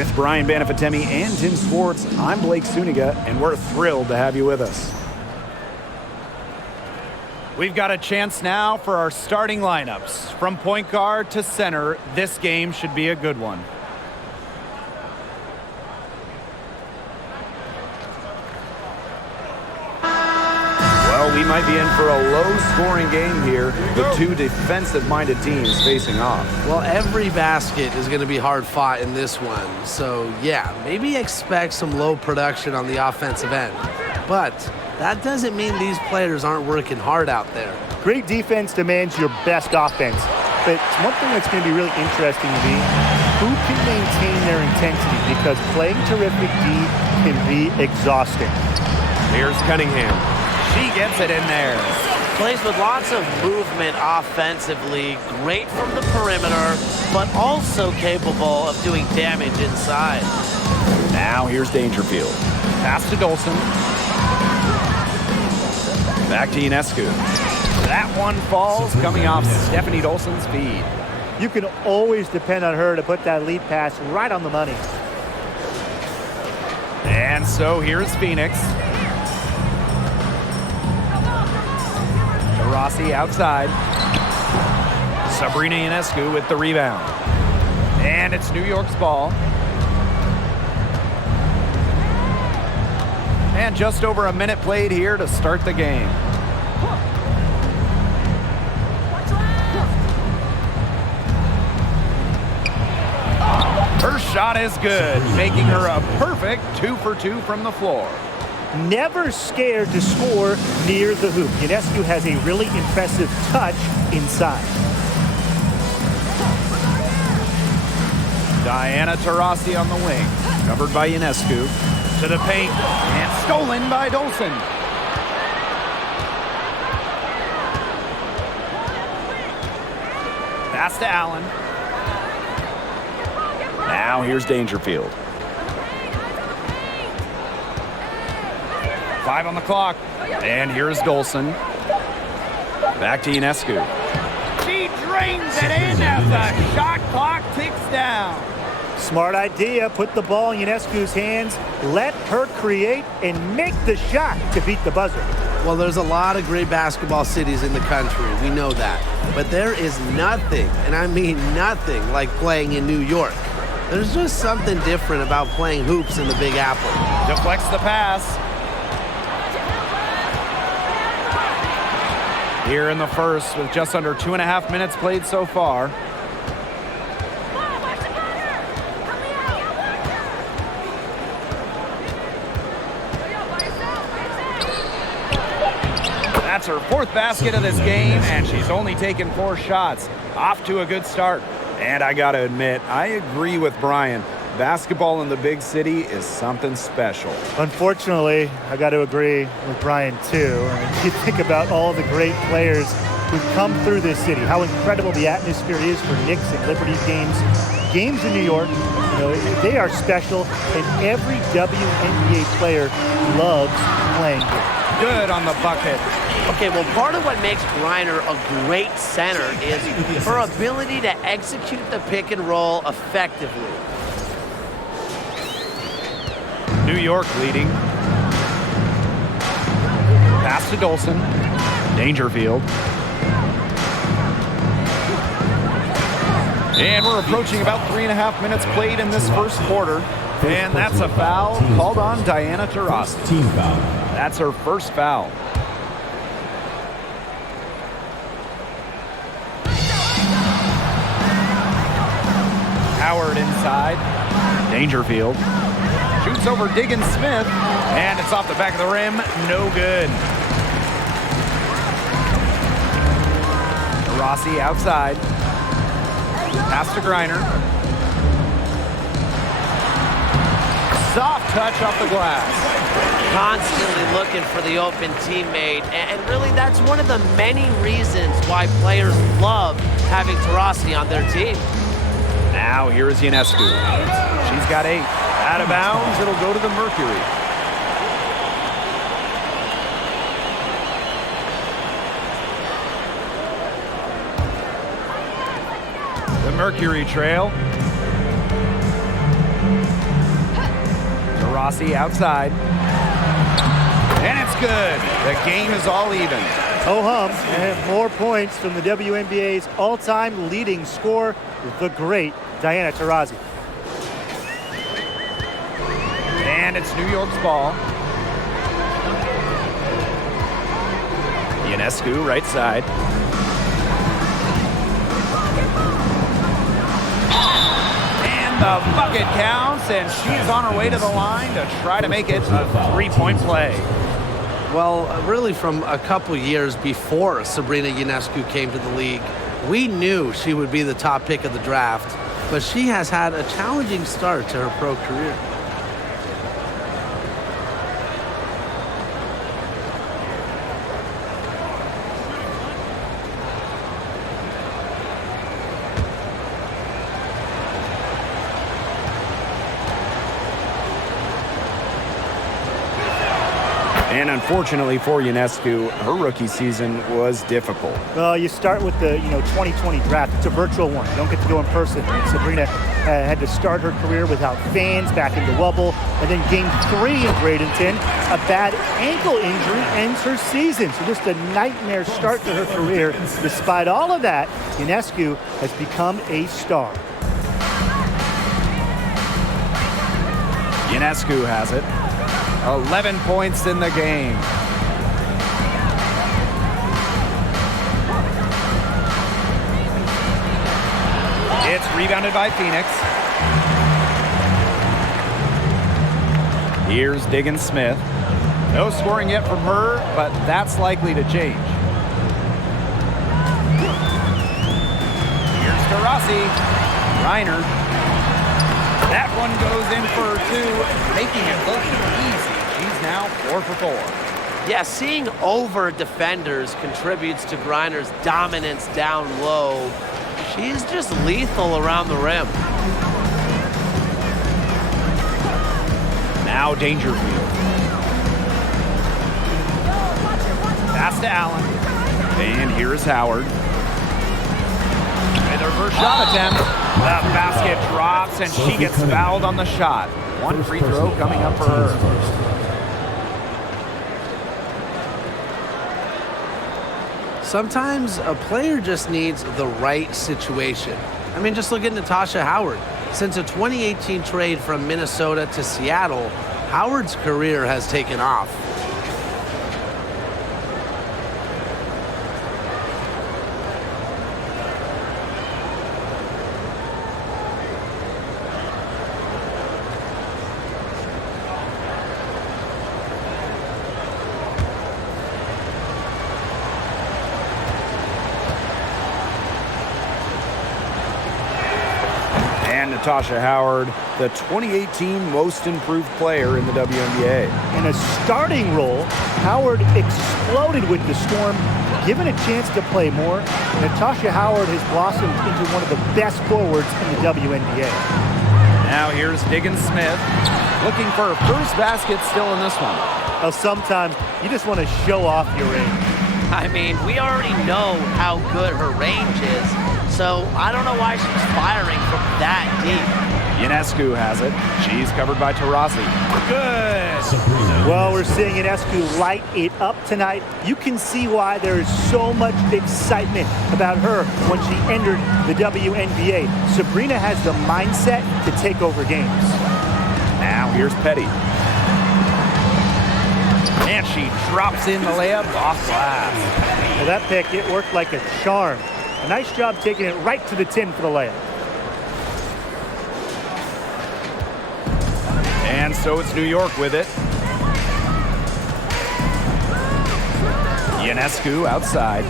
With Brian Banafitemi and Tim Swartz, I'm Blake Suniga, and we're thrilled to have you with us. We've got a chance now for our starting lineups. From point guard to center, this game should be a good one. Well, we might be in for a low-scoring game here, with two defensive-minded teams facing off. Well, every basket is going to be hard-fought in this one. So, yeah, maybe expect some low production on the offensive end. But that doesn't mean these players aren't working hard out there. Great defense demands your best offense. But one thing that's going to be really interesting to me, who can maintain their intensity? Because playing terrific D can be exhausting. Here's Cunningham. She gets it in there. Plays with lots of movement offensively, great from the perimeter, but also capable of doing damage inside. Now here's Dangerfield. Pass to Dolson. Back to Ionescu. That one falls, coming off Stephanie Dolson's feed. You can always depend on her to put that lead pass right on the money. And so here's Phoenix. Rossi outside. Sabrina Ionescu with the rebound. And it's New York's ball. And just over a minute played here to start the game. Her shot is good, making her a perfect 2 for 2 from the floor. Never scared to score near the hoop. Ionescu has a really impressive touch inside. Diana Taurasi on the wing, covered by Ionescu. To the paint, and stolen by Dolson. Pass to Allen. Now here's Dangerfield. 5 on the clock. And here's Dolson. Back to Ionescu. She drains it in as the shot clock ticks down. Smart idea. Put the ball in Ionescu's hands. Let her create and make the shot to beat the buzzer. Well, there's a lot of great basketball cities in the country. We know that. But there is nothing, and I mean nothing, like playing in New York. There's just something different about playing hoops in the Big Apple. Deflects the pass. Here in the first, with just under 2.5 minutes played so far. That's her 4th basket of this game, and she's only taken 4 shots. Off to a good start. And I gotta admit, I agree with Brian. Basketball in the big city is something special. Unfortunately, I got to agree with Brian too. I mean, you think about all the great players who've come through this city, how incredible the atmosphere is for Knicks and Liberties games. Games in New York, you know, they are special, and every WNBA player loves playing here. Good on the bucket. Okay, well, part of what makes Griner a great center is her ability to execute the pick and roll effectively. New York leading. Pass to Dolson. Dangerfield. And we're approaching about 3.5 minutes played in this first quarter. And that's a foul called on Diana Taurasi. Team foul. That's her first foul. Howard inside. Dangerfield. Shoots over Diggins-Smith, and it's off the back of the rim. No good. Rossi outside. Pass to Griner. Soft touch off the glass. Constantly looking for the open teammate, and really that's one of the many reasons why players love having Taurasi on their team. Now here is Ionescu. She's got 8. Out of bounds, it'll go to the Mercury. The Mercury trail. Rossi outside. And it's good. The game is all even. Oh hum, and more points from the WNBA's all-time leading scorer, the great Diana Taurasi. And it's New York's ball. Ionescu, right side. And the bucket counts, and she's on her way to the line to try to make it a three-point play. Well, really from a couple years before Sabrina Ionescu came to the league, we knew she would be the top pick of the draft, but she has had a challenging start to her pro career. And unfortunately for Ionescu, her rookie season was difficult. Well, you start with the 2020 draft. It's a virtual one. You don't get to go in person. And Sabrina had to start her career without fans, back in the bubble, and then game 3 in Bradenton, a bad ankle injury ends her season. So just a nightmare start to her career. Despite all of that, Ionescu has become a star. Ionescu has it. 11 points in the game. It's rebounded by Phoenix. Here's Diggins-Smith. No scoring yet from her, but that's likely to change. Here's to Rossi. Griner. That one goes in for 2, making it look easy. She's now 4 for 4. Yeah, seeing over defenders contributes to Griner's dominance down low. She's just lethal around the rim. Now Dangerfield. Pass to Allen. And here's Howard. And their first shot attempt. The basket drops, and she gets fouled on the shot. One free throw coming up for her. Sometimes a player just needs the right situation. I mean, just look at Natasha Howard. Since a 2018 trade from Minnesota to Seattle, Howard's career has taken off. And Natasha Howard, the 2018 most improved player in the WNBA. In a starting role, Howard exploded with the Storm. Given a chance to play more, Natasha Howard has blossomed into one of the best forwards in the WNBA. Now here's Diggins-Smith, looking for her first basket still in this one. Well, sometimes you just want to show off your range. I mean, we already know how good her range is, so I don't know why she's firing from that deep. Ionescu has it. She's covered by Taurasi. Good. Well, we're seeing Ionescu light it up tonight. You can see why there is so much excitement about her when she entered the WNBA. Sabrina has the mindset to take over games. Now here's Petty. And she drops in the layup off glass. Well, that pick, it worked like a charm. A nice job taking it right to the tin for the layup. And so it's New York with it. Ionescu outside.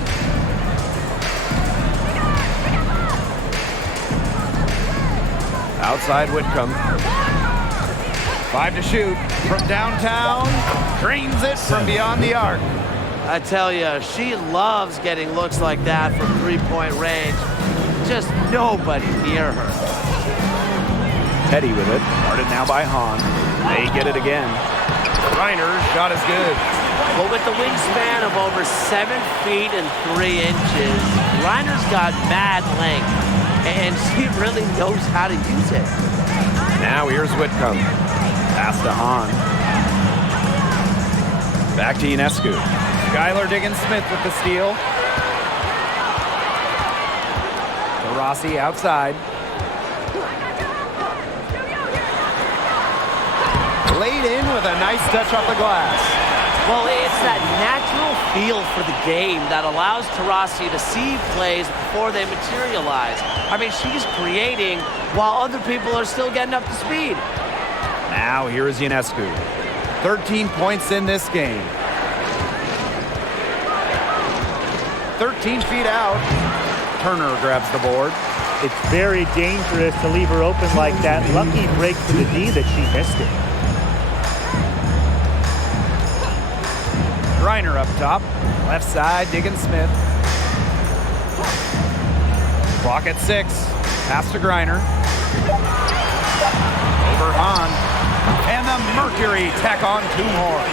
Outside Whitcomb. 5 to shoot from downtown. Drains it from beyond the arc. I tell you, she loves getting looks like that from three-point range. Just nobody near her. Petty with it. Guarded now by Hahn. They get it again. Griner's shot is good. But with the wingspan of over 7 feet and 3 inches, Griner's got mad length, and she really knows how to use it. Now here's Whitcomb. Pass to Hahn. Back to Ionescu. Skylar Diggins-Smith with the steal. Rossi outside. Laid in with a nice touch off the glass. Well, it's that natural feel for the game that allows Taurasi to see plays before they materialize. I mean, she's creating while other people are still getting up to speed. Now here is Ionescu. 13 points in this game. 13 feet out. Turner grabs the board. It's very dangerous to leave her open like that. Lucky break to the D that she missed it. Griner up top. Left side, Diggins-Smith. Clock at 6. Pass to Griner. Over Hahn. And the Mercury tack on 2 more.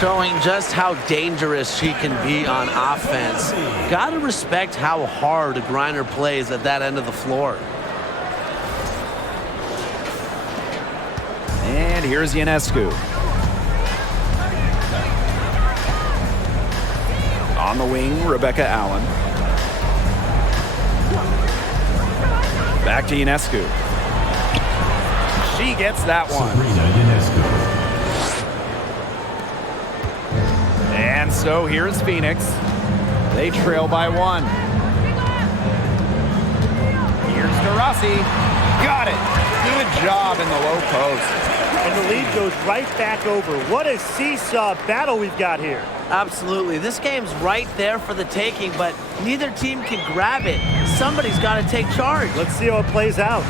Showing just how dangerous she can be on offense. Gotta respect how hard Griner plays at that end of the floor. And here's Ionescu. On the wing, Rebecca Allen. Back to Ionescu. She gets that one. And so here's Phoenix. They trail by 1. Here's Taurasi. Got it. Good job in the low post. And the lead goes right back over. What a seesaw battle we've got here. Absolutely. This game's right there for the taking, but neither team can grab it. Somebody's got to take charge. Let's see how it plays out.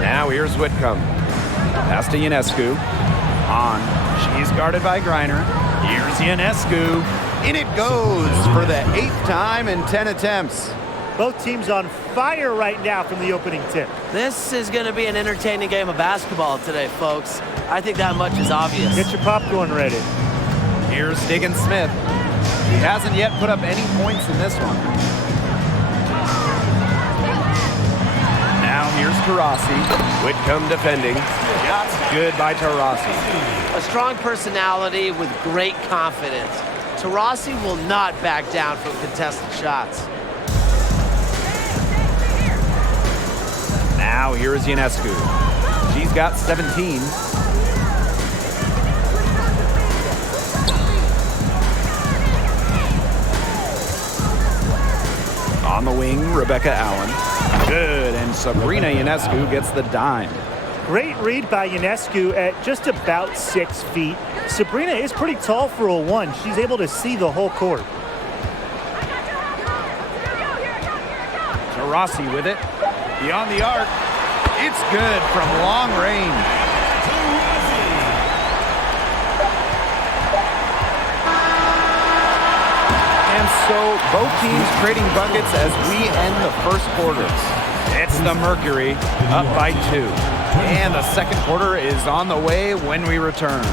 Now here's Whitcomb. Pass to Ionescu. On. She's guarded by Griner. Here's Ionescu. In it goes for the 8th time in 10 attempts. Both teams on fire right now from the opening tip. This is going to be an entertaining game of basketball today, folks. I think that much is obvious. Get your popcorn ready. Here's Diggins-Smith. He hasn't yet put up any points in this one. Now here's Taurasi. Whitcomb defending. Shots good by Taurasi. A strong personality with great confidence. Taurasi will not back down from contested shots. Now here is Ionescu. She's got 17. On the wing, Rebecca Allen. Good, and Sabrina Ionescu gets the dime. Great read by Ionescu at just about 6 feet. Sabrina is pretty tall for a 1. She's able to see the whole court. Taurasi with it. Beyond the arc. It's good from long range. And so both teams trading buckets as we end the first quarter. It's the Mercury up by 2. And the second quarter is on the way when we return.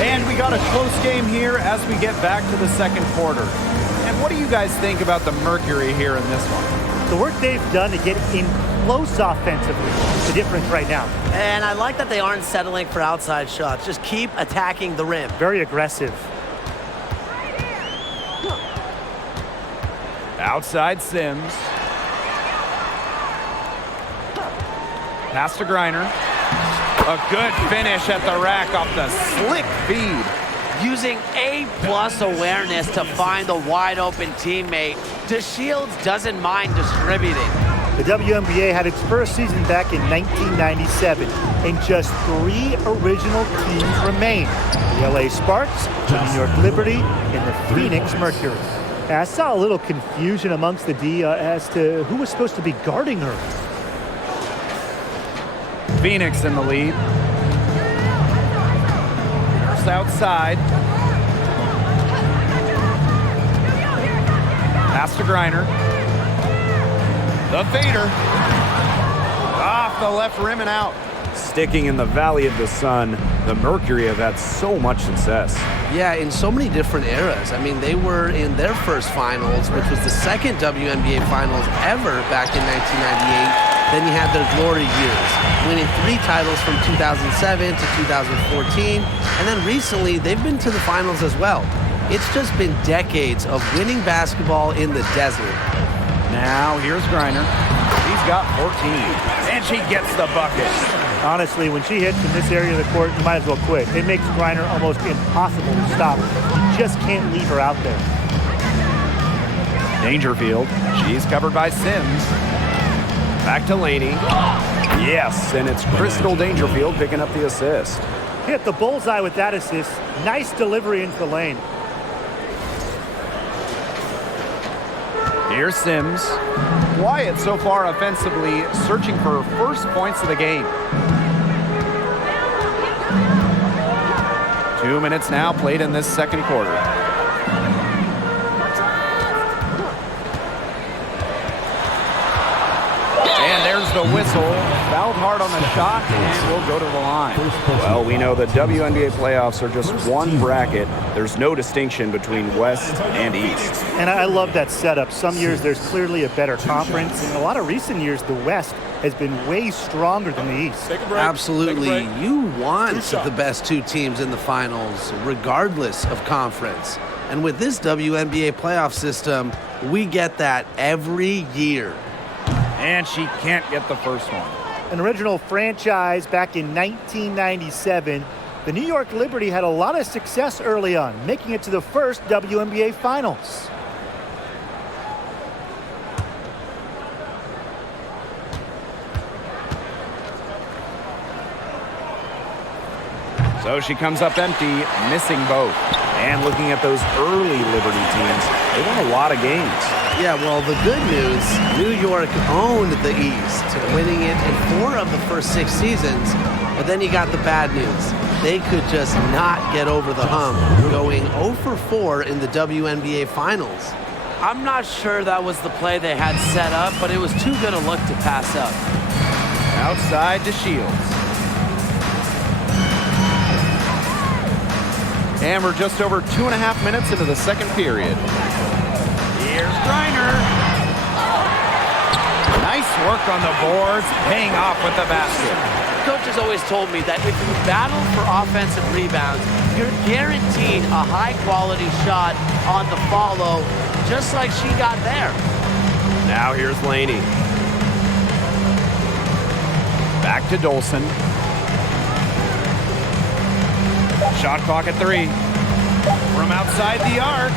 And we got a close game here as we get back to the second quarter. And what do you guys think about the Mercury here in this one? The work they've done to get in close offensively is the difference right now. And I like that they aren't settling for outside shots. Just keep attacking the rim. Very aggressive. Outside Sims. Pass to Griner. A good finish at the rack off the slick feed. Using A+ awareness to find the wide open teammate, DeShields doesn't mind distributing. The Wnba had its first season back in 1997, and just 3 original teams remain. The LA Sparks, the New York Liberty, and the Phoenix Mercury. I saw a little confusion amongst the D as to who was supposed to be guarding her. Phoenix in the lead. Nurse outside. Pass to Griner. The fader. Off the left rim and out. Sticking in the Valley of the Sun, the Mercury have had so much success. Yeah, in so many different eras. I mean, they were in their first finals, which was the second WNBA finals ever back in 1998. Then you had their glory years, winning 3 titles from 2007 to 2014. And then recently, they've been to the finals as well. It's just been decades of winning basketball in the desert. Now, here's Griner. She's got 14, and she gets the bucket. Honestly, when she hits in this area of the court, you might as well quit. It makes Griner almost impossible to stop. You just can't leave her out there. Dangerfield. She's covered by Sims. Back to Laney. Yes, and it's Crystal Dangerfield picking up the assist. Hit the bullseye with that assist. Nice delivery into the lane. Here's Sims. Quiet so far offensively, searching for her first points of the game. 2 minutes now played in this second quarter. And there's the whistle. Fouled hard on the shot, and we'll go to the line. Well, we know the WNBA playoffs are just one bracket. There's no distinction between West and East. And I love that setup. Some years there's clearly a better conference. In a lot of recent years, the West has been way stronger than the East. Absolutely. You want the best 2 teams in the finals, regardless of conference. And with this WNBA playoff system, we get that every year. And she can't get the first one. An original franchise back in 1997, the New York Liberty had a lot of success early on, making it to the first WNBA Finals. So she comes up empty, missing both. And looking at those early Liberty teams, they won a lot of games. Yeah, well, the good news, New York owned the East, winning it in 4 of the first 6 seasons. But then you got the bad news. They could just not get over the hump, going 0 for 4 in the WNBA Finals. I'm not sure that was the play they had set up, but it was too good a look to pass up. Outside to Shields. And we're just over 2.5 minutes into the second period. Here's Griner. Nice work on the boards, paying off with the basket. Coach has always told me that if you battle for offensive rebounds, you're guaranteed a high-quality shot on the follow, just like she got there. Now here's Laney. Back to Dolson. Shot clock at 3. From outside the arc.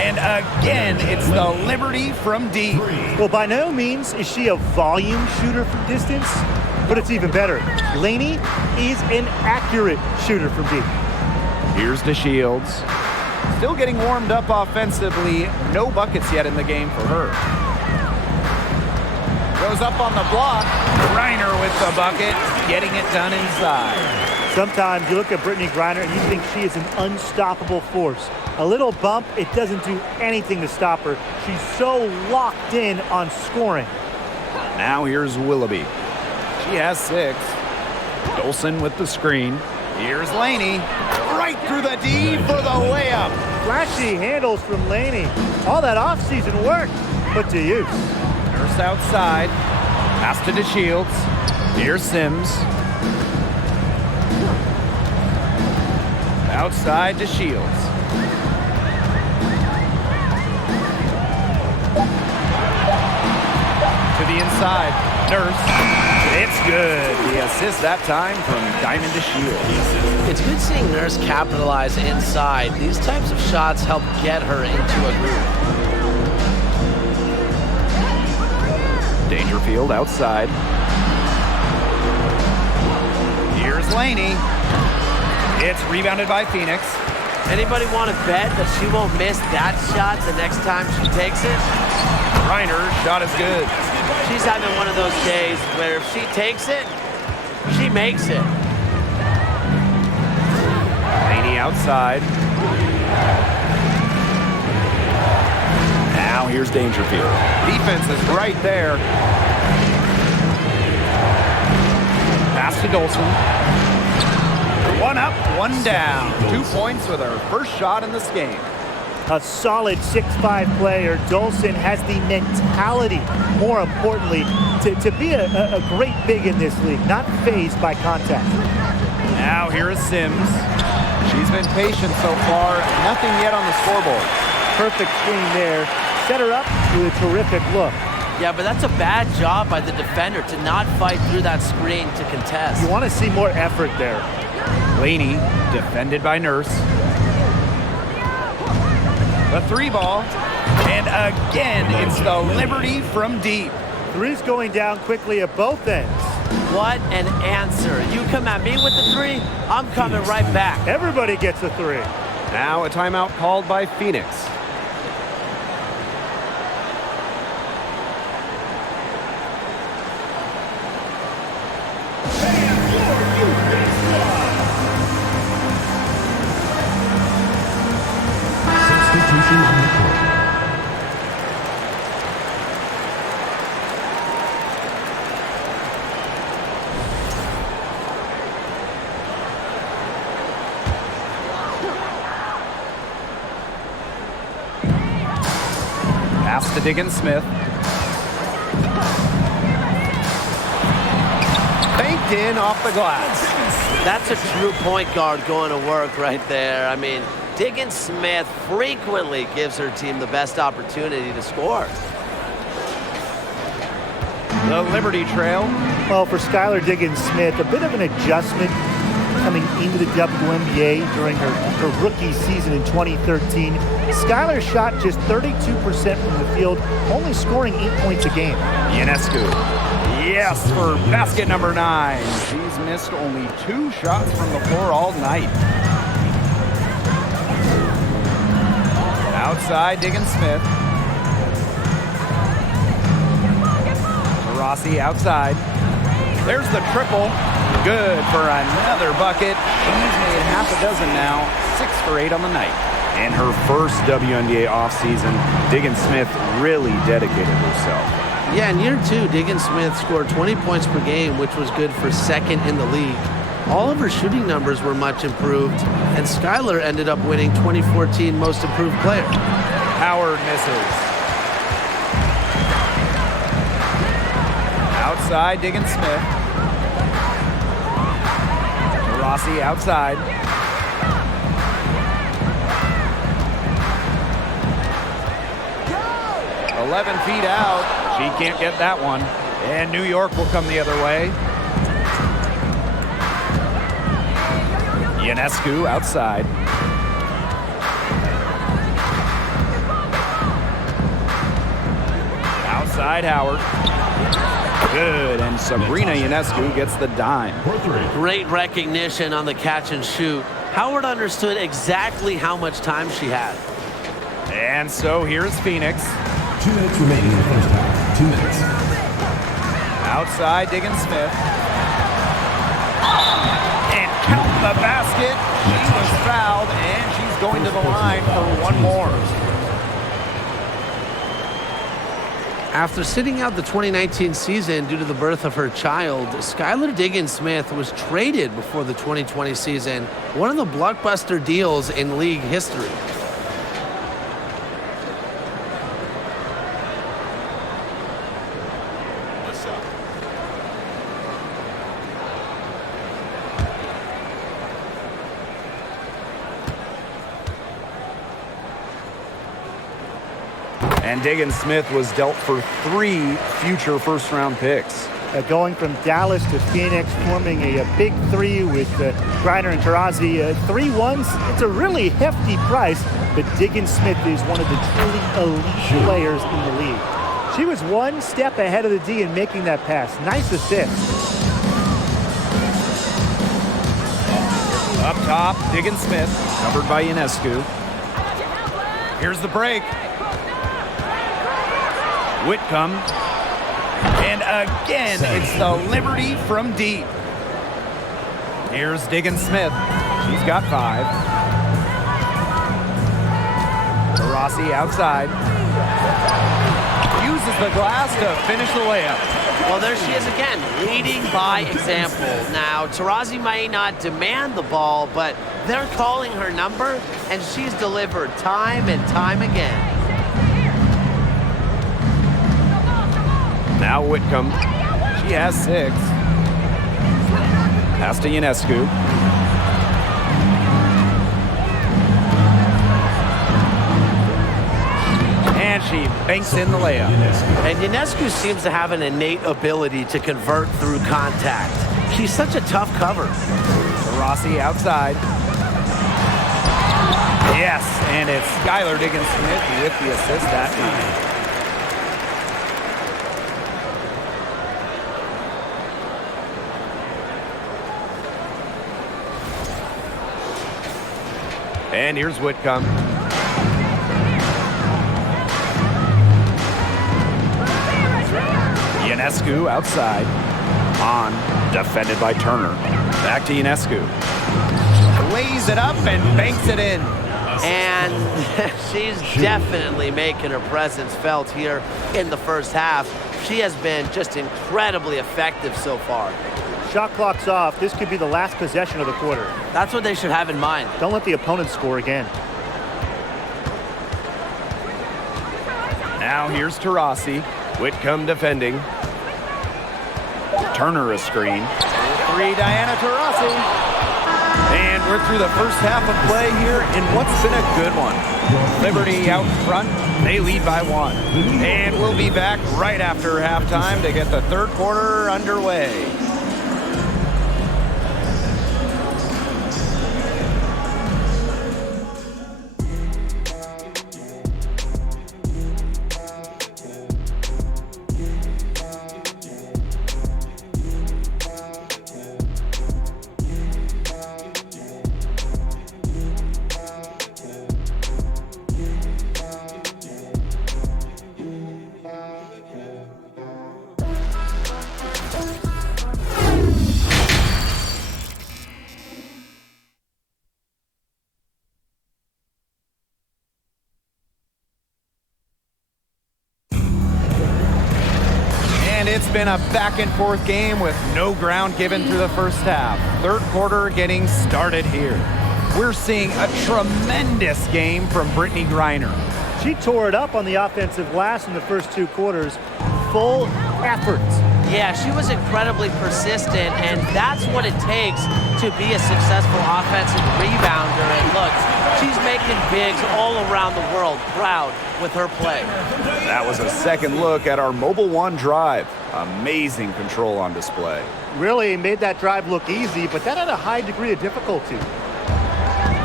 And again, it's the Liberty from deep. Well, by no means is she a volume shooter from distance, but it's even better. Laney is an accurate shooter from deep. Here's to Shields. Still getting warmed up offensively. No buckets yet in the game for her. Goes up on the block. Griner with the bucket, getting it done inside. Sometimes you look at Brittney Griner and you think she is an unstoppable force. A little bump, it doesn't do anything to stop her. She's so locked in on scoring. Now here's Willoughby. She has 6. Dolson with the screen. Here's Laney. Right through the D for the layup. Flashy handles from Laney. All that offseason work put to use. Nurse outside. Pass to DeShields. Here's Sims. Outside to Shields. To the inside. Nurse. It's good. The assist that time from Diamond to Shields. It's good seeing Nurse capitalize inside. These types of shots help get her into a groove. Dangerfield outside. Here's Laney. It's rebounded by Phoenix. Anybody want to bet that she won't miss that shot the next time she takes it? Griner, shot is good. She's having one of those days where if she takes it, she makes it. Laney outside. Now here's Dangerfield. Defense is right there. Pass Pass to Dolson. One up, one down. 2 points with her first shot in this game. A solid 6'5" player. Dolson has the mentality, more importantly, to be a great big in this league, not fazed by contact. Now here is Sims. She's been patient so far. Nothing yet on the scoreboard. Perfect screen there. Set her up with a terrific look. Yeah, but that's a bad job by the defender to not fight through that screen to contest. You want to see more effort there. Laney, defended by Nurse. The 3 ball. And again, it's the Liberty from deep. Three's going down quickly at both ends. What an answer. You come at me with the 3, I'm coming right back. Everybody gets a 3. Now a timeout called by Phoenix. Pass to Diggins-Smith. Banked in off the glass. That's a true point guard going to work right there. I mean, Diggins-Smith frequently gives her team the best opportunity to score. The Liberty trail. Well, for Skylar Diggins-Smith, a bit of an adjustment coming into the WNBA during her rookie season in 2013. Skylar shot just 32% from the field, only scoring 8 points a game. Ionescu. Yes, for basket number 9. She's missed only 2 shots from the floor all night. Outside, Diggins-Smith. Rossi outside. There's the triple. Good for another bucket. She's made half a dozen now. 6 for 8 on the night. In her first WNBA offseason, Diggins-Smith really dedicated herself. Yeah, in year 2, Diggins-Smith scored 20 points per game, which was good for second in the league. All of her shooting numbers were much improved, and Skylar ended up winning 2014 Most Improved Player. Howard misses. Outside, Diggins-Smith. Rossi outside. Go! 11 feet out. She can't get that one. And New York will come the other way. Ionescu outside. Outside Howard. Good, and Sabrina Ionescu gets the dime. Great recognition on the catch and shoot. Howard understood exactly how much time she had. And so here's Phoenix. 2 minutes remaining in the first half. 2 minutes. Outside Diggins-Smith. And count the basket. She was fouled, and she's going to the line for one more. After sitting out the 2019 season due to the birth of her child, Skylar Diggins-Smith was traded before the 2020 season, one of the blockbuster deals in league history. And Diggins-Smith was dealt for 3 future first-round picks. Going from Dallas to Phoenix, forming a big 3 with Griner and Taurasi. 3 ones, it's a really hefty price, but Diggins-Smith is one of the truly elite players in the league. She was 1 step ahead of the D in making that pass. Nice assist. Up top, Diggins-Smith, covered by Ionescu. Here's the break. Whitcomb. And again, it's the Liberty from deep. Here's Diggins-Smith. She's got 5. Rossi outside. Uses the glass to finish the layup. Well, there she is again, leading by example. Now, Taurasi may not demand the ball, but they're calling her number, and she's delivered time and time again. Now Whitcomb. She has 6. Pass to Ionescu. And she banks in the layup. And Ionescu seems to have an innate ability to convert through contact. She's such a tough cover. Rossi outside. Yes, and it's Skylar Diggins-Smith with the assist that time. And here's Whitcomb. Ionescu outside. On. Defended by Turner. Back to Ionescu. Lays it up and banks it in. And she's definitely making her presence felt here in the first half. She has been just incredibly effective so far. Shot clock's off. This could be the last possession of the quarter. That's what they should have in mind. Don't let the opponent score again. Now here's Taurasi. Whitcomb defending. Turner a screen. 3, Diana Taurasi. And we're through the first half of play here in what's been a good one. Liberty out front. They lead by 1. And we'll be back right after halftime to get the third quarter underway. It's been a back-and-forth game with no ground given through the first half. Third quarter getting started here. We're seeing a tremendous game from Brittney Griner. She tore it up on the offensive glass in the first 2 quarters. Full effort. Yeah, she was incredibly persistent, and that's what it takes to be a successful offensive rebounder. And look, she's making bigs all around the world proud with her play. That was a second look at our Mobile One drive. Amazing control on display. Really made that drive look easy, but that had a high degree of difficulty.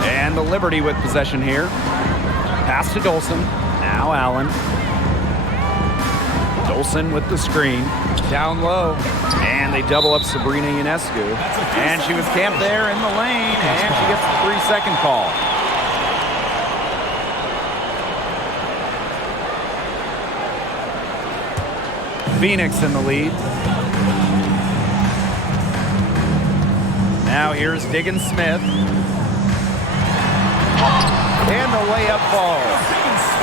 And the Liberty with possession here. Pass to Dolson. Now Allen. Dolson with the screen. Down low. And they double up Sabrina Ionescu. And she was camped there in the lane, and she gets the 3-second call. Phoenix in the lead. Now here's Diggins-Smith. And the layup falls.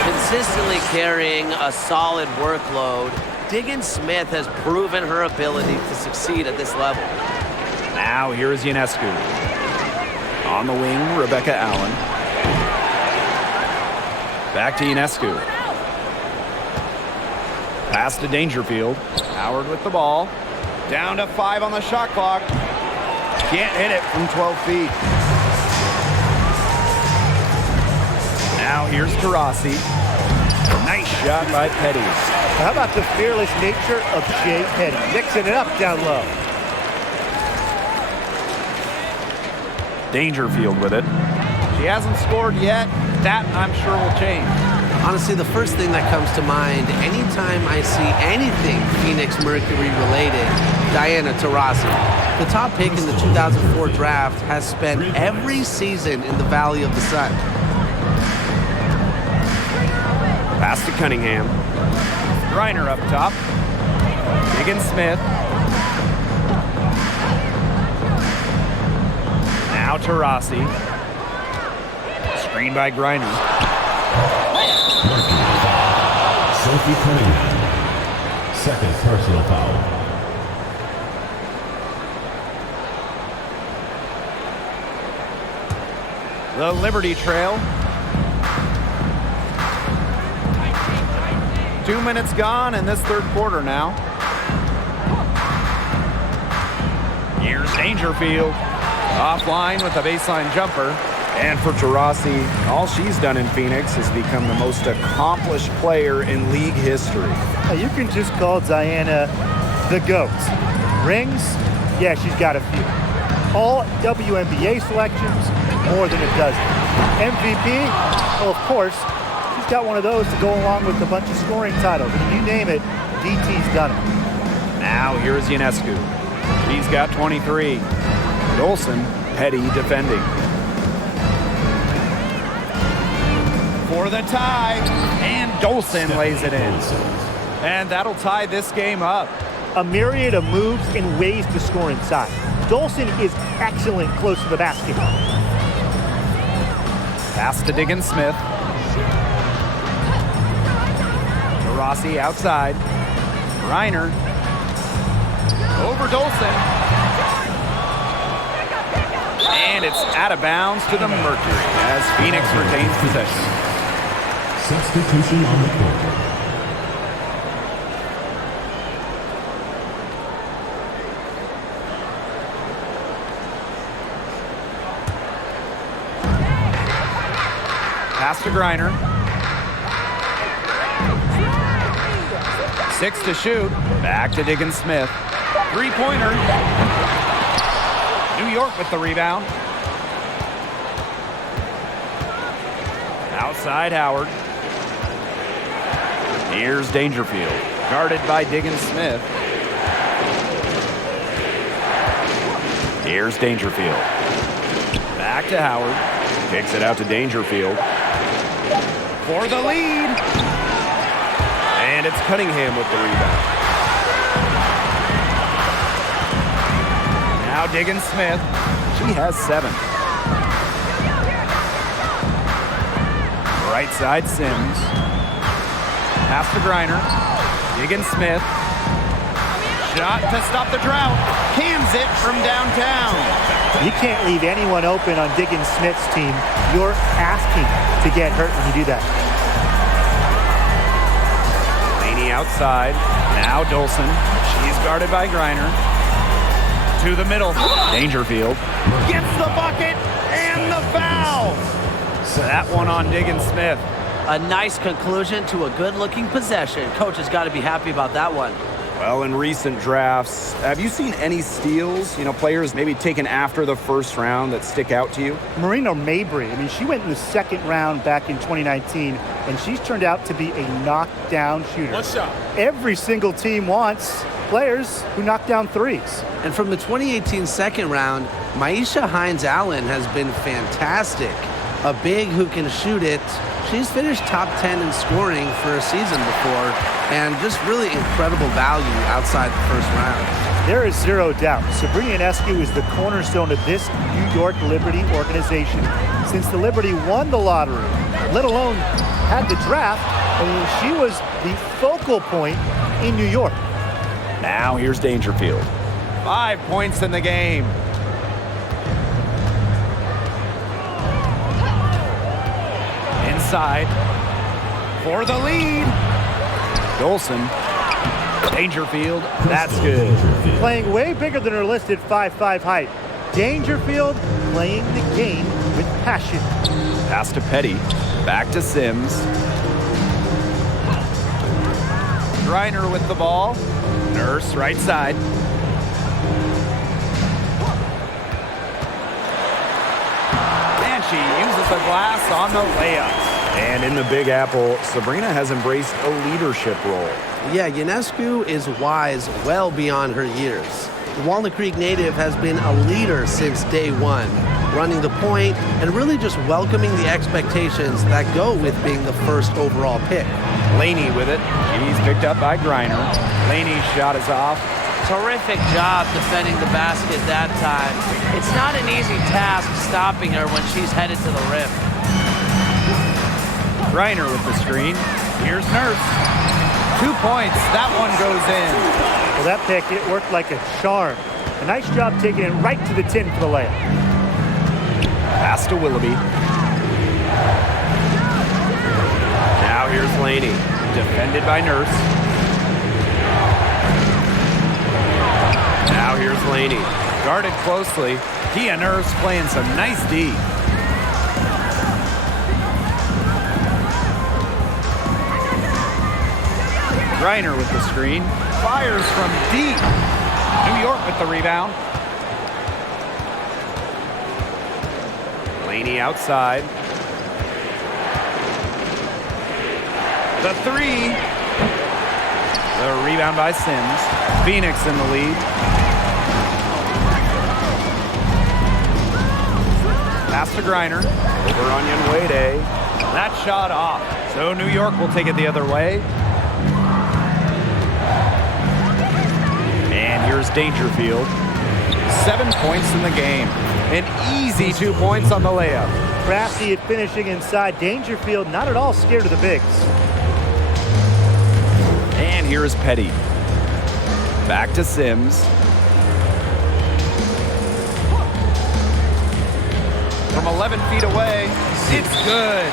Consistently carrying a solid workload, Diggins-Smith has proven her ability to succeed at this level. Now here's Ionescu. On the wing, Rebecca Allen. Back to Ionescu. Pass to Dangerfield. Howard with the ball. Down to 5 on the shot clock. Can't hit it from 12 feet. Now here's Taurasi. Nice shot by Petty. How about the fearless nature of Jay Petty? Mixing it up down low. Dangerfield with it. She hasn't scored yet. That, I'm sure, will change. Honestly, the first thing that comes to mind anytime I see anything Phoenix Mercury related, Diana Taurasi. The top pick in the 2004 draft has spent every season in the Valley of the Sun. Pass to Cunningham. Griner up top. Diggins-Smith. Now Taurasi. Screen by Griner. Sophie Cunningham. Second personal foul. The Liberty Trail. 2 minutes gone in this third quarter now. Here's Dangerfield. Offline with a baseline jumper. And for Taurasi, all she's done in Phoenix has become the most accomplished player in league history. You can just call Diana the GOAT. Rings? Yeah, she's got a few. All WNBA selections, more than a dozen. MVP? Well, of course, she's got one of those to go along with a bunch of scoring titles. You name it, DT's done it. Now here's Ionescu. She's got 23. Dolson, Petty defending. For the tie, and Dolson lays it in. And that'll tie this game up. A myriad of moves and ways to score inside. Dolson is excellent close to the basket. Pass to Diggins-Smith. Taurasi outside. Griner. Over Dolson. And it's out of bounds to the Mercury as Phoenix retains possession. Substitution on the court. Pass to Griner. 6 to shoot. Back to Diggins-Smith. Three-pointer. New York with the rebound. Outside Howard. Here's Dangerfield. Guarded by Diggins-Smith. Here's Dangerfield. Back to Howard. Kicks it out to Dangerfield. For the lead. And it's Cunningham with the rebound. Now Diggins-Smith. She has 7. Right side Sims. Pass to Griner. Diggins-Smith. Shot to stop the drought. Cans it from downtown. You can't leave anyone open on Diggins-Smith's team. You're asking to get hurt when you do that. Laney outside. Now Dolson. She's guarded by Griner. To the middle. Dangerfield. Gets the bucket and the foul. So that one on Diggins-Smith. A nice conclusion to a good-looking possession. Coach has got to be happy about that one. Well, in recent drafts, have you seen any steals? Players maybe taken after the first round that stick out to you? Marina Mabry, she went in the second round back in 2019, and she's turned out to be a knockdown shooter. What's up? Every single team wants players who knock down threes. And from the 2018 second round, Maisha Hines-Allen has been fantastic. A big who can shoot it. She's finished top 10 in scoring for a season before, and just really incredible value outside the first round. There is zero doubt Sabrina Ionescu is the cornerstone of this New York Liberty organization. Since the Liberty won the lottery, let alone had the draft, she was the focal point in New York. Now here's Dangerfield. 5 points in the game. Inside for the lead. Dolson. Dangerfield. That's good. Playing way bigger than her listed 5'5" height. Dangerfield playing the game with passion. Pass to Petty. Back to Sims. Griner with the ball. Nurse right side. And she uses the glass on the layup. And in the Big Apple, Sabrina has embraced a leadership role. Yeah, Ionescu is wise well beyond her years. The Walnut Creek native has been a leader since day one, running the point and really just welcoming the expectations that go with being the first overall pick. Laney with it. She's picked up by Griner. Laney's shot is off. Terrific job defending the basket that time. It's not an easy task stopping her when she's headed to the rim. Griner with the screen. Here's Nurse. 2 points. That one goes in. Well, that pick, it worked like a charm. A nice job taking it right to the tin for the layup. Pass to Willoughby. Now here's Laney. Defended by Nurse. Now here's Laney. Guarded closely. Kia Nurse playing some nice D. Griner with the screen. Fires from deep. New York with the rebound. Laney outside. The three. The rebound by Sims. Phoenix in the lead. Pass to Griner. Over on Wnba. That shot off. So New York will take it the other way. And here's Dangerfield. 7 points in the game. An easy 2 points on the layup. Crafty at finishing inside. Dangerfield not at all scared of the bigs. And here's Petty. Back to Sims. From 11 feet away, it's good.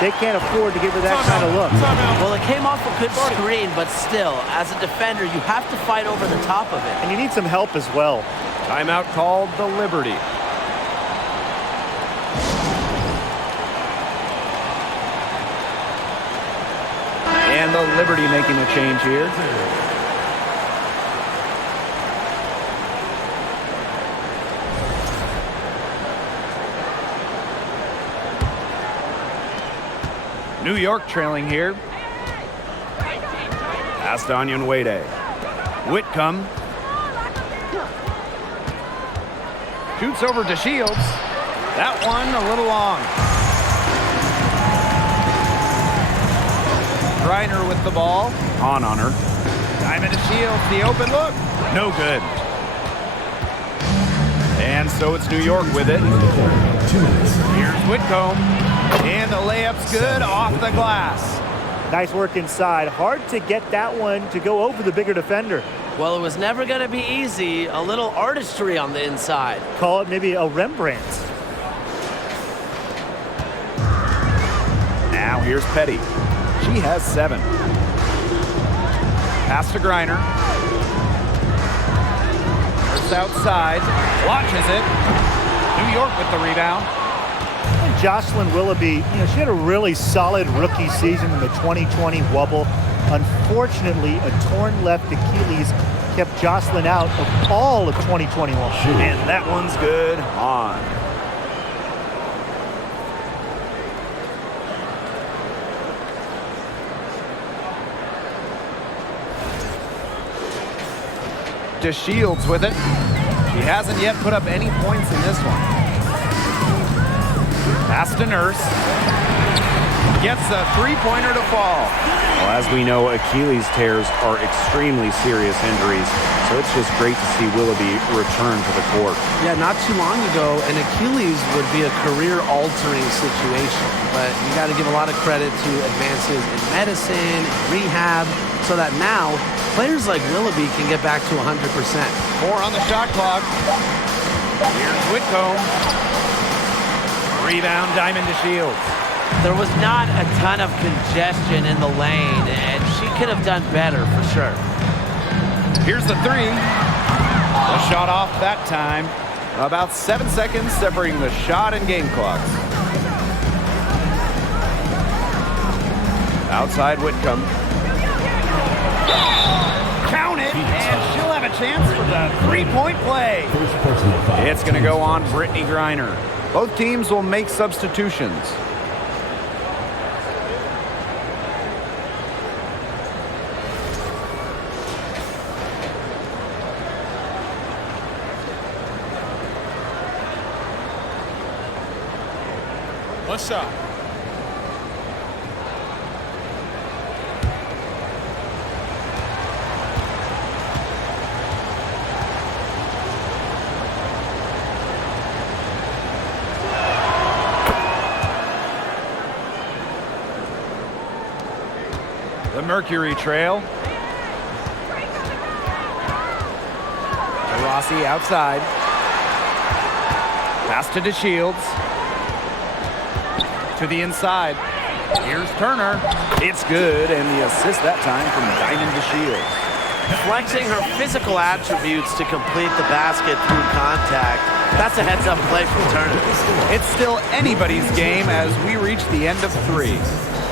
They can't afford to give her that kind of look. Well, it came off a good screen, but still, as a defender, you have to fight over the top of it. And you need some help as well. Timeout called the Liberty. And the Liberty making a change here. New York trailing here. Pass to Wnba. Whitcomb. Shoots over to Shields. That one a little long. Griner with the ball. On her. Diamond to Shields. The open look. No good. And so it's New York with it. Here's Whitcomb. And the layup's good off the glass. Nice work inside. Hard to get that one to go over the bigger defender. Well, it was never going to be easy. A little artistry on the inside. Call it maybe a Rembrandt. Now here's Petty. She has 7. Pass to Griner. First outside. Watches it. New York with the rebound. And Jocelyn Willoughby, she had a really solid rookie season in the 2020 Wubble. Unfortunately, a torn left Achilles kept Jocelyn out of all of 2021. And that one's good on. To Shields with it. She hasn't yet put up any points in this one. Pass to Nurse. Gets a three-pointer to fall. Well, as we know, Achilles tears are extremely serious injuries, so it's just great to see Willoughby return to the court. Yeah, not too long ago, an Achilles would be a career-altering situation, but you got to give a lot of credit to advances in medicine, and rehab, so that now players like Willoughby can get back to 100%. 4 on the shot clock. Here's Whitcomb. Rebound, Diamond to Shields. There was not a ton of congestion in the lane, and she could have done better for sure. Here's the three. The shot off that time. About 7 seconds separating the shot and game clocks. Outside Whitcomb. Count it, and she'll have a chance for the three-point play. It's going to go on Brittney Griner. Both teams will make substitutions. One shot. The Mercury trail. Rossi outside. Pass to DeShields. To the inside. Here's Turner. It's good, and the assist that time from Diamond to Shields. Flexing her physical attributes to complete the basket through contact. That's a heads-up play from Turner. It's still anybody's game as we reach the end of 3.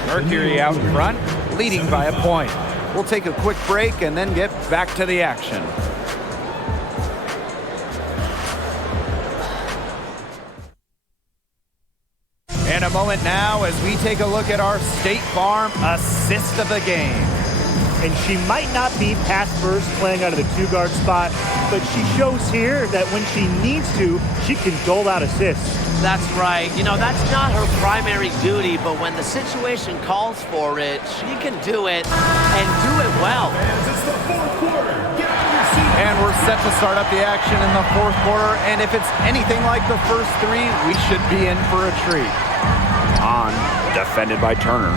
Mercury out in front, leading by a point. We'll take a quick break and then get back to the action. And a moment now as we take a look at our State Farm assist of the game. And she might not be pass first playing out of the 2-guard spot, but she shows here that when she needs to, she can dole out assists. That's right. You know, that's not her primary duty, but when the situation calls for it, she can do it and do it well. And we're set to start up the action in the 4th quarter, and if it's anything like the first 3, we should be in for a treat. On, defended by Turner.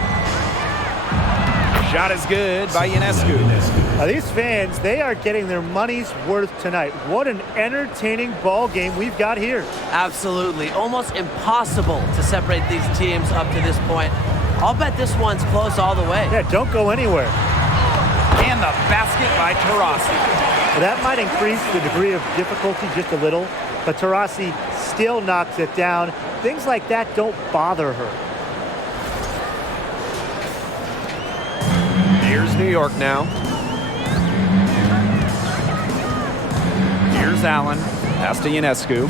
Shot is good by Ionescu. Now these fans, they are getting their money's worth tonight. What an entertaining ball game we've got here. Absolutely. Almost impossible to separate these teams up to this point. I'll bet this one's close all the way. Yeah, don't go anywhere. And the basket by Taurasi. Well, that might increase the degree of difficulty just a little, but Taurasi still knocks it down. Things like that don't bother her. Here's New York now. Here's Allen. Pass to Ionescu.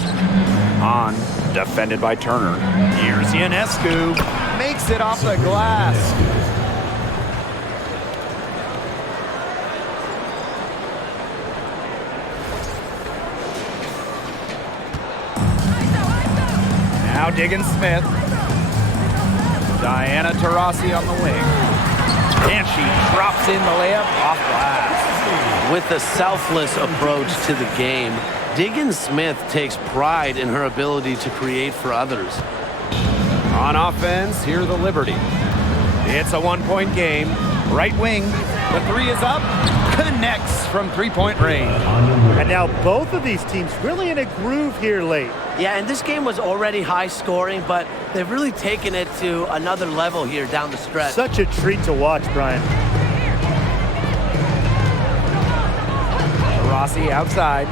On. Defended by Turner. Here's Ionescu. Makes it off the glass. Now Diggins-Smith. Diana Taurasi on the wing. And she drops in the layup off glass. With a selfless approach to the game, Diggins-Smith takes pride in her ability to create for others. On offense, here the Liberty. It's a 1-point game. Right wing, the 3 is up. Connects from 3-point range. And now both of these teams really in a groove here late. Yeah, and this game was already high scoring, but they've really taken it to another level here down the stretch. Such a treat to watch, Brian. Rossi outside,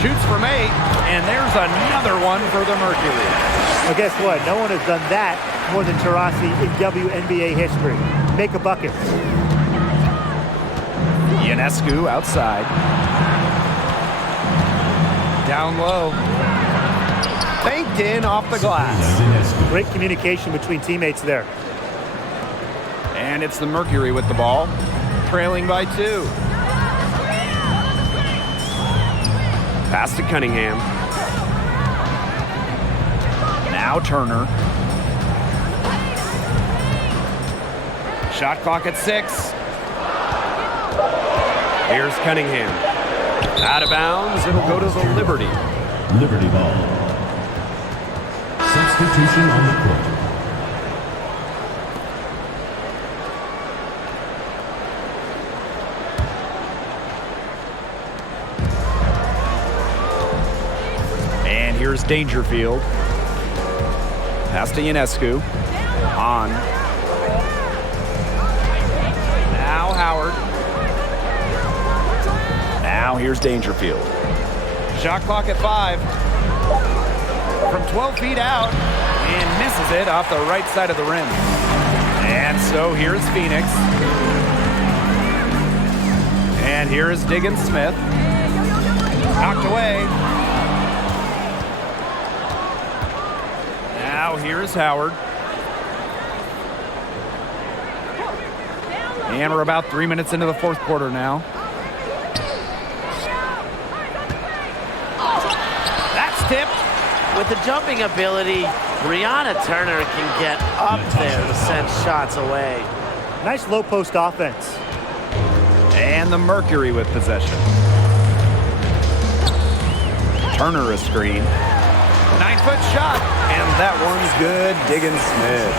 shoots from 8, and there's another one for the Mercury. Well, guess what? No one has done that more than Taurasi in WNBA history. Make a bucket. Ionescu outside. Down low. Banked in off the glass. Great communication between teammates there. And it's the Mercury with the ball, trailing by 2. Pass to Cunningham. Now Turner. Shot clock at 6. Here's Cunningham. Out of bounds, it'll go to the Liberty. Liberty ball. Substitution on the court. And here's Dangerfield. Pass to Ionescu. On. Now Howard. Now here's Dangerfield. Shot clock at 5. From 12 feet out. And misses it off the right side of the rim. And so here's Phoenix. And here is Diggins-Smith. Knocked away. Now here's Howard. And we're about 3 minutes into the 4th quarter now. That's tipped. With the jumping ability, Brianna Turner can get up there to send shots away. Nice low post offense. And the Mercury with possession. Turner a screen. 9-foot shot. And that one's good. Diggins-Smith.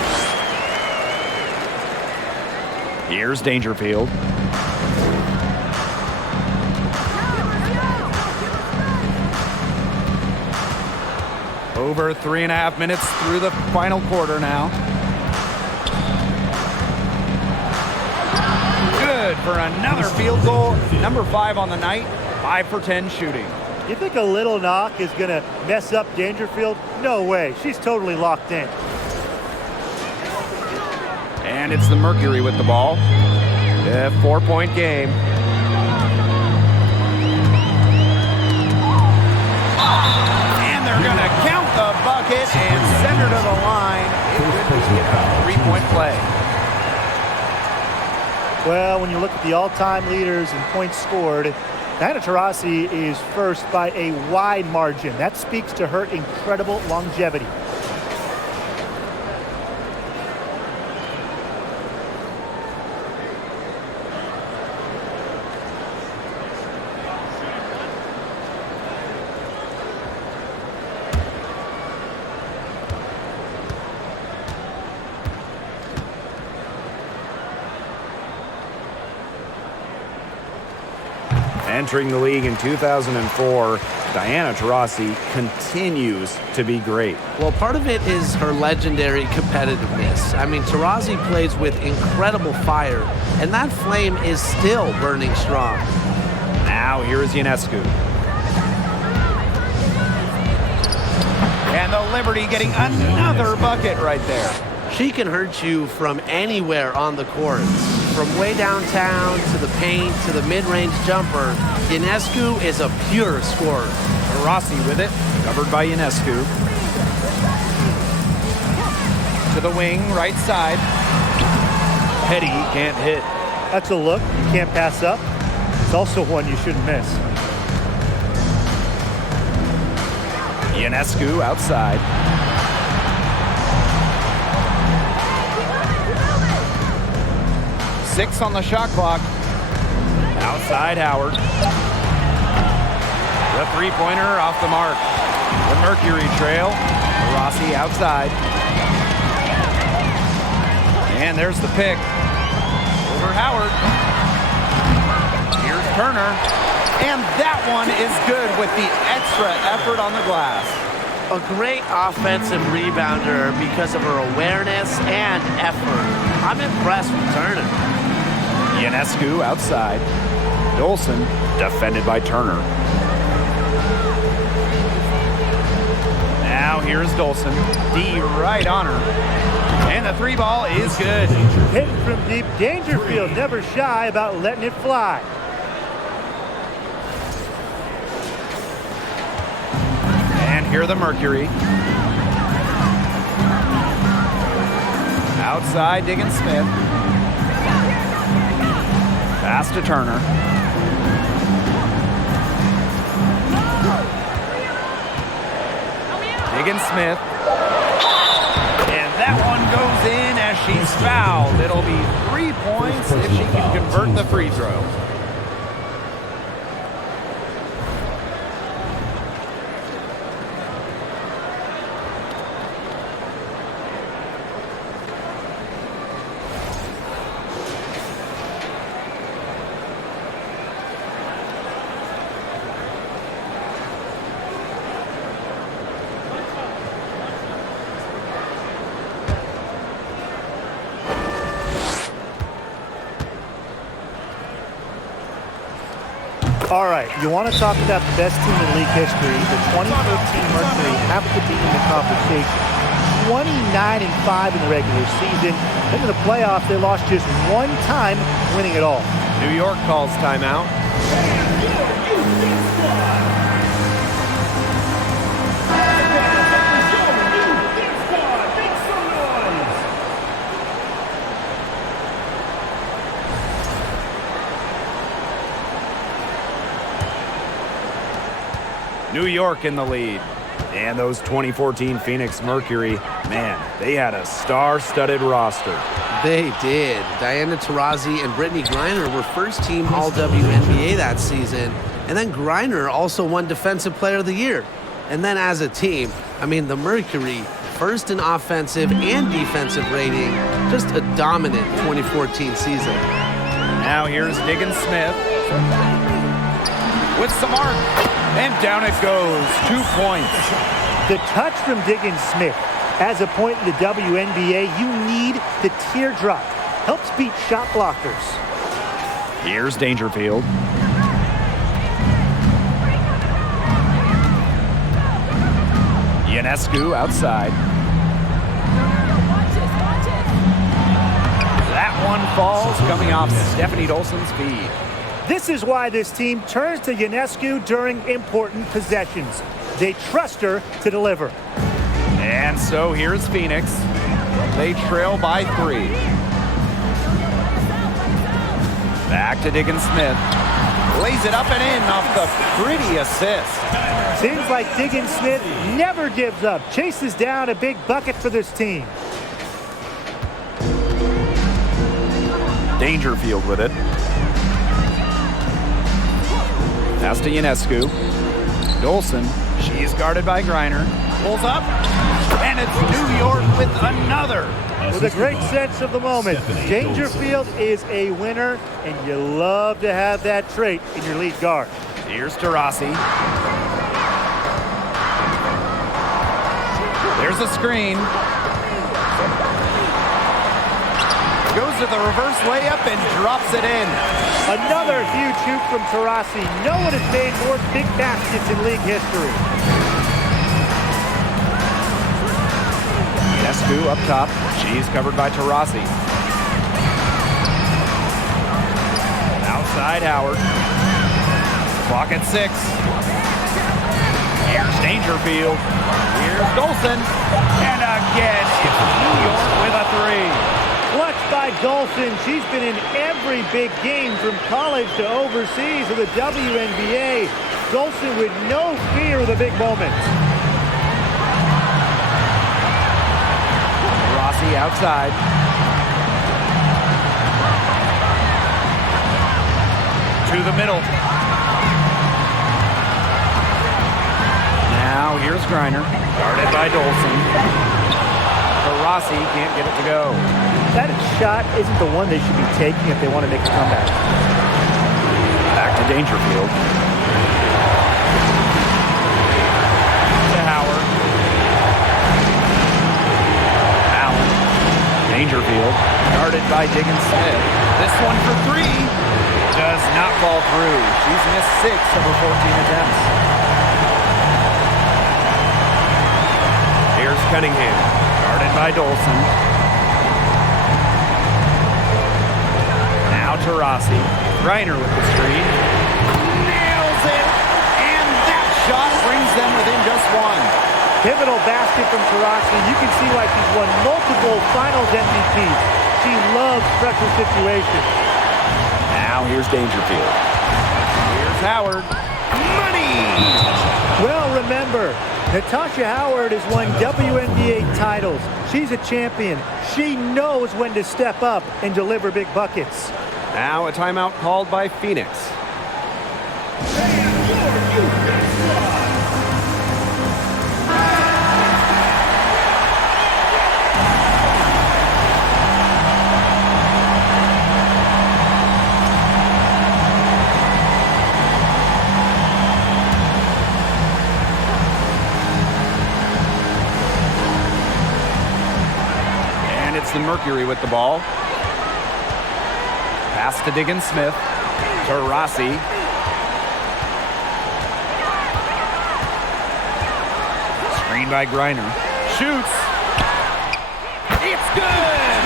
Here's Dangerfield. Over 3.5 minutes through the final quarter now. for another field goal. Number 5 on the night, 5 for 10 shooting. You think a little knock is going to mess up Dangerfield? No way. She's totally locked in. And it's the Mercury with the ball. A 4-point game. And they're going to count the bucket and send her to the line. It could be a 3-point play. Well, when you look at the all-time leaders in points scored, Diana Taurasi is first by a wide margin. That speaks to her incredible longevity. Entering the league in 2004, Diana Taurasi continues to be great. Well, part of it is her legendary competitiveness. I mean, Taurasi plays with incredible fire, and that flame is still burning strong. Now here's Ionescu. And the Liberty getting another bucket right there. She can hurt you from anywhere on the court. From way downtown to the paint to the mid-range jumper, Ionescu is a pure scorer. Rossi with it, covered by Ionescu. To the wing, right side. Petty can't hit. That's a look you can't pass up. It's also one you shouldn't miss. Ionescu outside. Six on the shot clock. Outside Howard. The three-pointer off the mark. The Mercury trail. Rossi outside. And there's the pick. Over Howard. Here's Turner. And that one is good with the extra effort on the glass. A great offensive rebounder because of her awareness and effort. I'm impressed with Turner. Ionescu outside. Dolson defended by Turner. Now here's Dolson. D right on her. And the three ball is good. Hitting from deep. Dangerfield never shy about letting it fly. And here the Mercury. Outside Diggins-Smith. Pass to Turner. Diggins-Smith. And that one goes in as she's fouled. It'll be 3 points if she can convert the free throw. All right, you want to talk about the best team in league history. The 2014 Mercury have to be in the conversation. 29-5 in the regular season. Then in the playoffs, they lost just one time, winning it all. New York calls timeout. New York in the lead. And those 2014 Phoenix Mercury, man, they had a star-studded roster. They did. Diana Taurasi and Brittney Griner were first-team All-WNBA that season. And then Griner also won Defensive Player of the Year. And then as a team, I mean, the Mercury, first in offensive and defensive rating, just a dominant 2014 season. Now here's Diggins-Smith with some arc. And down it goes. 2 points. The touch from Diggins-Smith. As a point in the WNBA, you need the teardrop. Helps beat shot blockers. Here's Dangerfield. Ionescu outside. That one falls, coming off Stephanie Dolson's feed. This is why this team turns to Ionescu during important possessions. They trust her to deliver. And so here's Phoenix. They trail by 3. Back to Diggins-Smith. Lays it up and in off the pretty assist. Seems like Diggins-Smith never gives up. Chases down a big bucket for this team. Dangerfield with it. Pass to Ionescu. Dolson. She's guarded by Griner. Pulls up. And it's New York with another. With a great sense of the moment. Dangerfield is a winner, and you love to have that trait in your lead guard. Here's Taurasi. There's a screen. Goes to the reverse layup and drops it in. Another huge hoop from Taurasi. No one has made more big baskets in league history. Ionescu up top. She's covered by Taurasi. Outside Howard. Clock at 6. Here's Dangerfield. Here's Dolson. And again, it's New York with a 3. Clutched by Dolson. She's been in every big game from college to overseas of the WNBA. Dolson with no fear of the big moments. Rossi outside. To the middle. Now here's Griner. Guarded by Dolson. Rossi can't get it to go. That shot isn't the one they should be taking if they want to make a comeback. Back to Dangerfield. To Howard. Allen. Dangerfield. Guarded by Diggins-Smith. This one for 3. Does not fall through. She's missed 6 of her 14 attempts. Here's Cunningham. Guarded by Dolson. Now Taurasi. Griner with the screen. Nails it! And that shot brings them within just 1. Pivotal basket from Taurasi. You can see why she's won multiple finals MVPs. She loves pressure situations. Now here's Dangerfield. Here's Howard. Money! Well, remember, Natasha Howard has won WNBA titles. She's a champion. She knows when to step up and deliver big buckets. Now a timeout called by Phoenix. The Mercury with the ball. Pass to Diggins-Smith. Taurasi. Screen by Griner. Shoots. It's good!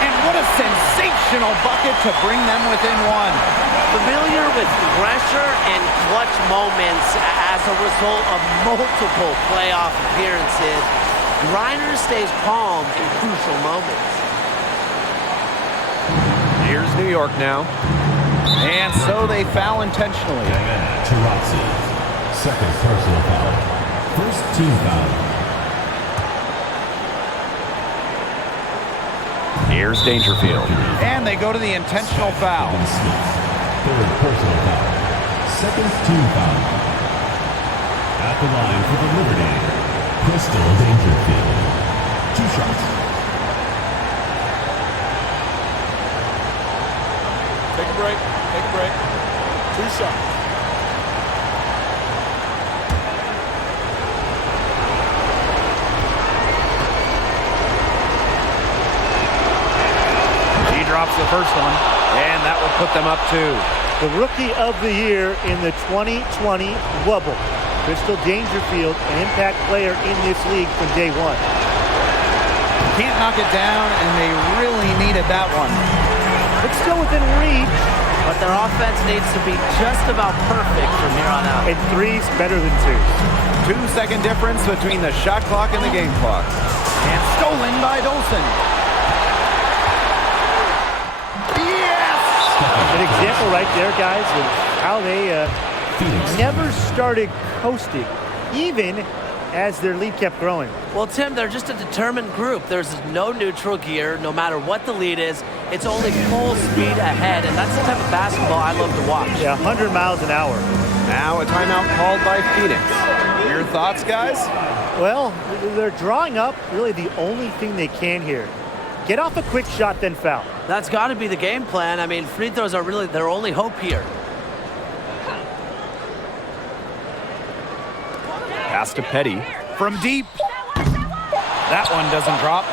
And what a sensational bucket to bring them within 1. Familiar with pressure and clutch moments as a result of multiple playoff appearances, Griner stays calm in crucial moments. Here's New York now. And so they foul intentionally. Taurasi. Second personal foul. First team foul. Here's Dangerfield. And they go to the intentional foul. Third personal foul. Second team foul. At the line for the Liberty. Crystal Dangerfield. 2 shots. Take a break. Take a break. 2 shots. She drops blocks the first one, and that will put them up 2. The Rookie of the Year in the 2020 Wubble. Crystal Dangerfield, an impact player in this league from day one. Can't knock it down, and they really needed that one. It's still within reach. But their offense needs to be just about perfect from here on out. And 3's better than 2. 2-second difference between the shot clock and the game clock. And stolen by Dolson. Yes! An example right there, guys, of how they never started coasting, even as their lead kept growing. Well, Tim, they're just a determined group. There's no neutral gear. No matter what the lead is, it's only full speed ahead, and that's the type of basketball I love to watch. Yeah, 100 miles an hour. Now a timeout called by Phoenix. Your thoughts, guys? Well, they're drawing up really the only thing they can here. Get off a quick shot, then foul. That's got to be the game plan. I mean, free throws are really their only hope here. Pass to Petty from deep. That one doesn't drop.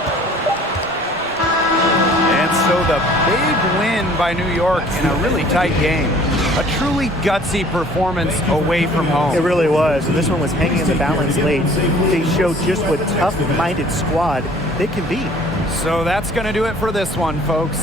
And so the big win by New York in a really tight game. A truly gutsy performance away from home. It really was, and this one was hanging in the balance late. They showed just what tough-minded squad they can be. So that's going to do it for this one, folks.